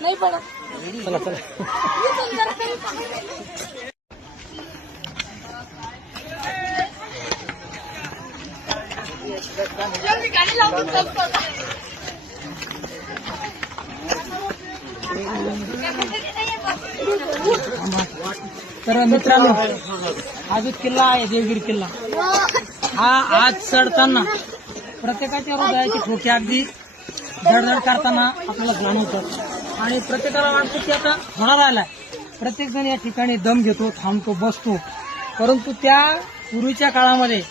नाही पडत. चला चला. तर मित्रांनो, हा जो किल्ला आहे देवगिरी किल्ला, हा आज चढताना प्रत्येकाच्या हृदयाची ठोके अगदी धडधड करताना आपल्याला जाणवतात आणि प्रत्येकाला वाटतं की आता होणार आलाय. प्रत्येक जण या ठिकाणी दम घेतो, थांबतो, बसतो. परंतु त्या पूर्वीच्या काळामध्ये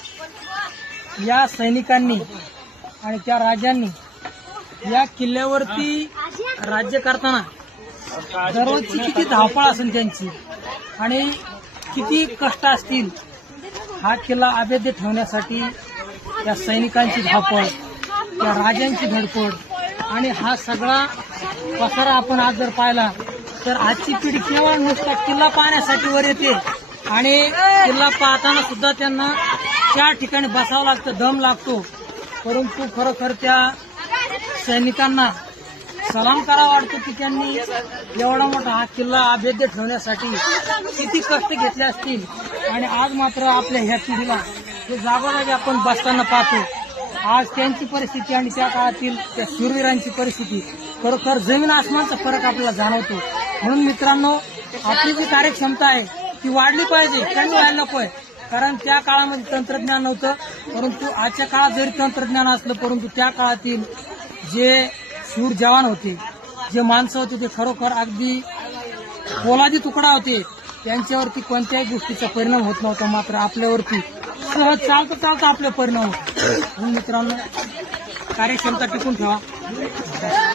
या सैनिकांनी आणि त्या राजांनी या किल्ल्यावरती राज्य करताना दररोजची किती धावपळ असेल त्यांची आणि किती कष्ट असतील. हा किल्ला अभेद्य ठेवण्यासाठी त्या सैनिकांची धावपळ, त्या राजांची धडपड आणि हा सगळा पसारा आपण आज जर पाहिला तर आजची पिढी केवळ नुसता किल्ला पाहण्यासाठी वर येते आणि किल्ला पाहताना सुद्धा त्यांना त्या ठिकाणी बसावं लागतं, दम लागतो. परंतु खरोखर त्या सैनिकांना सलाम करावा वाटतो की त्यांनी एवढा मोठा हा किल्ला अभेद्य ठेवण्यासाठी किती कष्ट घेतले असतील. आणि आज मात्र आपल्या ह्या पिढीला हे जागोजागी आपण बसताना पाहतो. आज त्यांची परिस्थिती आणि त्या काळातील त्या शूरवीरांची परिस्थिती खरोखर जमीन आसमानचा फरक आपल्याला जाणवतो. म्हणून मित्रांनो, आपली जी कार्यक्षमता आहे ती वाढली पाहिजे, कमी व्हायला नकोय. कारण त्या काळामध्ये तंत्रज्ञान नव्हतं, परंतु आजच्या काळात जरी तंत्रज्ञान असलं परंतु त्या काळातील जे शूर जवान होते, जे माणसं होते, ते खरोखर अगदी पोलादी तुकडा होते. त्यांच्यावरती कोणत्याही गोष्टीचा परिणाम होत नव्हता. मात्र आपल्यावरती सहज चालता आपले परिणाम होतो. म्हणून मित्रांनो, कार्यक्षमता टिकून ठेवा.